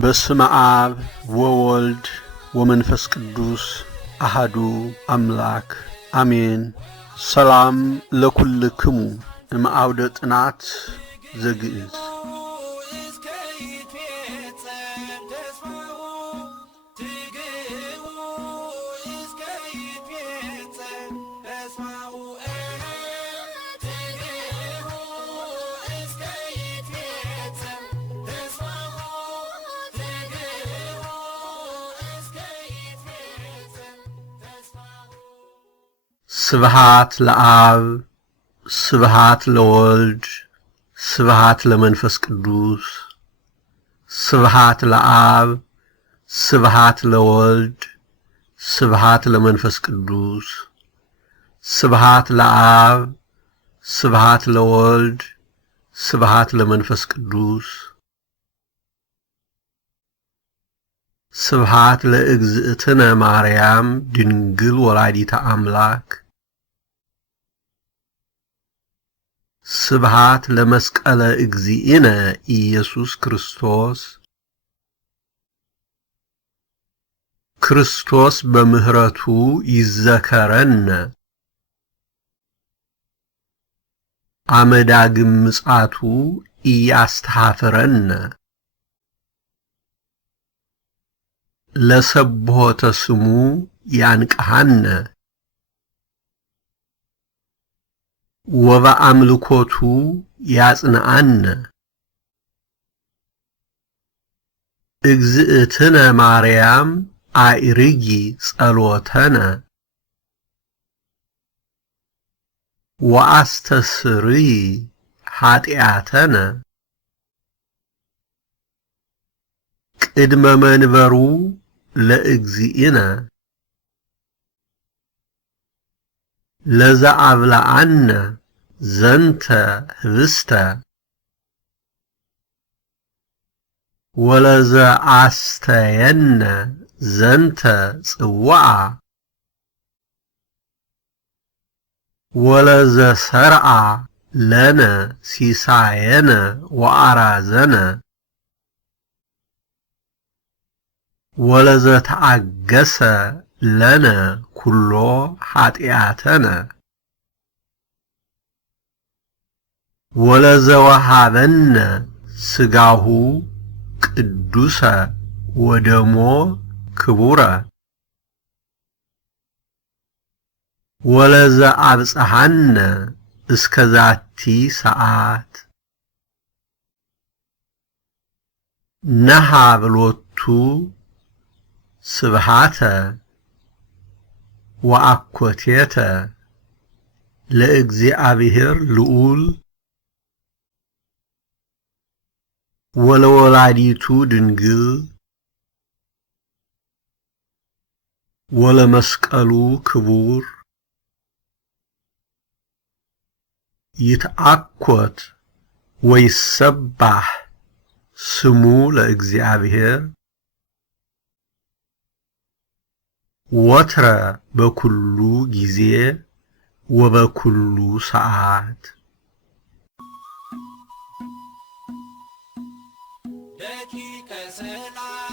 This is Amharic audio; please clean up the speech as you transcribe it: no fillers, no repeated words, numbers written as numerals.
በስመ አብ ወወልድ ወመንፈስ ቅዱስ አሐዱ አምላክ አሜን። ሰላም ለኩልክሙ እምአውደ ጥናት ዘግዕዝ ስብሐት ለአብ ስብሐት ለወልድ ስብሐት ለመንፈስ ቅዱስ ስብሐት ለአብ ስብሐት ለወልድ ስብሐት ለመንፈስ ቅዱስ ስብሐት ለአብ ስብሐት ለወልድ ስብሐት ለመንፈስ ቅዱስ ስብሐት ለእግዝእትነ ማርያም ድንግል ወላዲተ አምላክ ስብሐት ለመስቀለ እግዚእነ ኢየሱስ ክርስቶስ ክርስቶስ በምህረቱ ይዘከረነ አመዳግም ምጽአቱ ኢያስተሐፍረነ ለሰብሖተ ስሙ ያንቅሐነ ወበአምልኮቱ ያጽንዓነ እግዝእትነ ማርያም አዕርጊ ጸሎተነ ወአስተስርይ ኃጢአተነ ቅድመ መንበሩ ለእግዚእነ ለዘአብልዐነ ዘንተ ህብስተ ወለዘአስተየነ ዘንተ ጽዋዓ ወለዘሰርዓ ለነ ሲሳየነ ወአራዘነ ወለዘተአገሰ ለነ ኩሎ ኃጢአተነ ወለዘወሃበነ ስጋሁ ቅዱሰ ወደሞ ክቡረ ወለዘአብጽሐነ እስከ ዛቲ ሰዓት ነሃ ብሎቱ ስብሐተ ወአኮቴተ ለእግዚአብሔር ልዑል ወለወላዲቱ ድንግል ወለመስቀሉ ክቡር ይትአኮት ወይሰባህ ስሙ ለእግዚአብሔር ወትረ በኩሉ ጊዜ ወበኩሉ ሰዓት ደቂቀ ሰላም